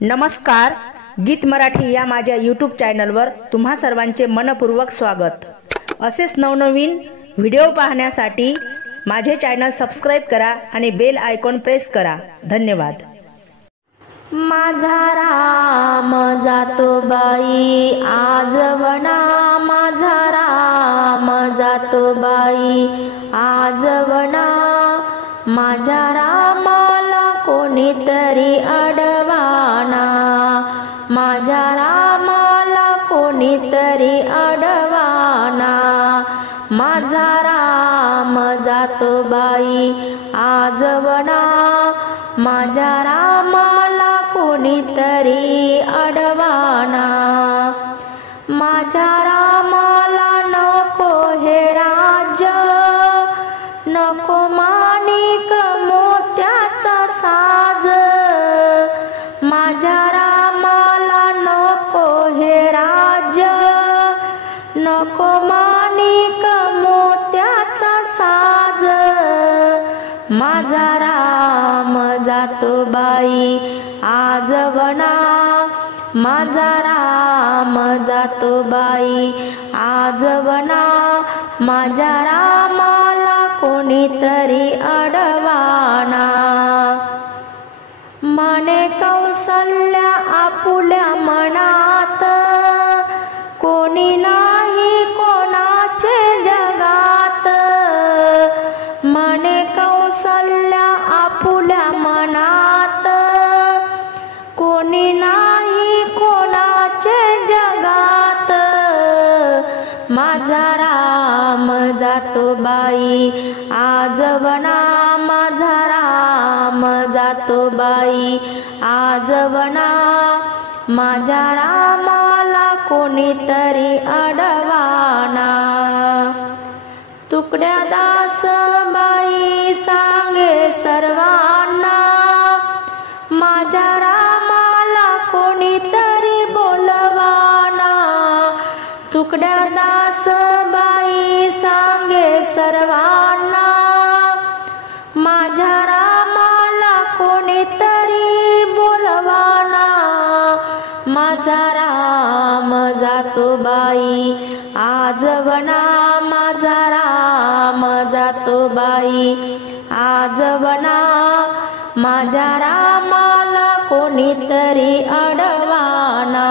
नमस्कार, गीत मराठी या माझ्या यूट्यूब चॅनलवर तुम्हा सर्वांचे मनपूर्वक स्वागत। असेच नवनवीन व्हिडिओ पाहण्यासाठी माझे चॅनल सबस्क्राइब करा आणि बेल आयकॉन प्रेस करा। धन्यवाद। माझा राम जातो बाई आजवना, माझा राम जातो बाई आजवना, माझ्या रामाला कोणीतरी अडवाना, माझ्या रामाला कोणीतरी अडवाना, माझा राम जातो बाई आजवना, माझ्या रामाला कोणीतरी अडवाना, माझ्या रामाला नको हे राज्य, नको माणिक मोत्याचा साज, माझ्या रामाला नको हे राज्य, नको माणिक मोत्याचा साज, माझा राम जातो बाई आजवना, माझा राम जातो बाई आजवना, माझ्या रामाला कोणीतरी अडवाना, म्हणे कौसल्या आपुल्या मनात, कोणी नाही कोणाचे जगात, म्हणे कौसल्या आपुल्या मनात, कोणी नाही कोणाचे जगात, माझा राम जातो बाई आजवना, माझा राम जातो बाई आजवना, माझ्या रामाला कोणीतरी अडवाना, तुकड्या दास बाई सांगे सर्वांना, माझ्या रामाला कोणीतरी बोलवाना, तुकड्या दास बाई सांगे सर्वांना, माझ्या रामाला कोणीतरी बोलवाना, माझा राम जातो बाई आजवना, माझा राम जातो बाई आजवना, माझ्या रामाला कोणीतरी अडवाना।